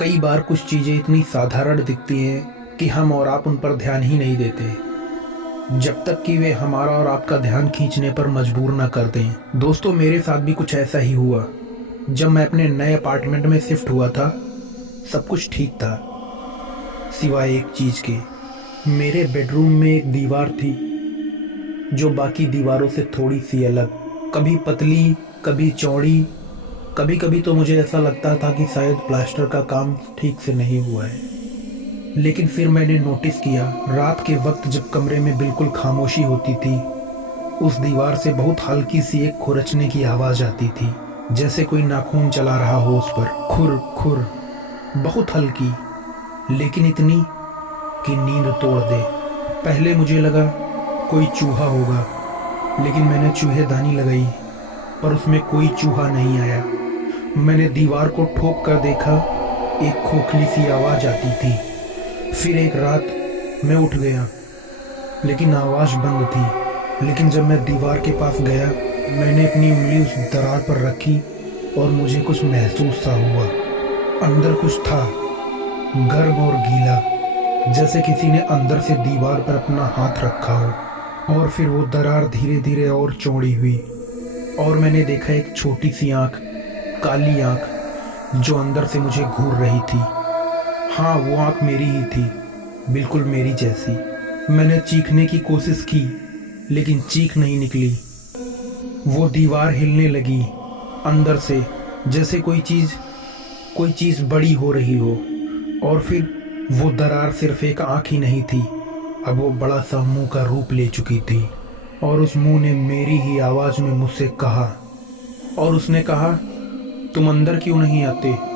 कई बार कुछ चीज़ें इतनी साधारण दिखती हैं कि हम और आप उन पर ध्यान ही नहीं देते, जब तक कि वे हमारा और आपका ध्यान खींचने पर मजबूर न कर दें। दोस्तों, मेरे साथ भी कुछ ऐसा ही हुआ। जब मैं अपने नए अपार्टमेंट में शिफ्ट हुआ था, सब कुछ ठीक था, सिवाय एक चीज़ के। मेरे बेडरूम में एक दीवार थी जो बाकी दीवारों से थोड़ी सी अलग, कभी पतली, कभी चौड़ी। कभी कभी तो मुझे ऐसा लगता था कि शायद प्लास्टर का काम ठीक से नहीं हुआ है। लेकिन फिर मैंने नोटिस किया, रात के वक्त जब कमरे में बिल्कुल खामोशी होती थी, उस दीवार से बहुत हल्की सी एक खुरचने की आवाज़ आती थी, जैसे कोई नाखून चला रहा हो उस पर। खुर खुर, बहुत हल्की, लेकिन इतनी कि नींद तोड़ दे। पहले मुझे लगा कोई चूहा होगा, लेकिन मैंने चूहेदानी लगाई, पर उसमें कोई चूहा नहीं आया। मैंने दीवार को ठोक कर देखा, एक खोखली सी आवाज़ आती थी। फिर एक रात मैं उठ गया, लेकिन आवाज़ बंद थी। लेकिन जब मैं दीवार के पास गया, मैंने अपनी उंगली उस दरार पर रखी और मुझे कुछ महसूस सा हुआ। अंदर कुछ था, गर्म और गीला, जैसे किसी ने अंदर से दीवार पर अपना हाथ रखा हो। और फिर वो दरार धीरे धीरे और चौड़ी हुई और मैंने देखा एक छोटी सी आँख, काली आँख, जो अंदर से मुझे घूर रही थी। हाँ, वो आँख मेरी ही थी, बिल्कुल मेरी जैसी। मैंने चीखने की कोशिश की, लेकिन चीख नहीं निकली। वो दीवार हिलने लगी अंदर से, जैसे कोई चीज़ बड़ी हो रही हो। और फिर वो दरार सिर्फ एक आँख ही नहीं थी, अब वो बड़ा सा मुंह का रूप ले चुकी थी। और उस मुंह ने मेरी ही आवाज़ में मुझसे कहा, और उसने कहा, तुम अंदर क्यों नहीं आते?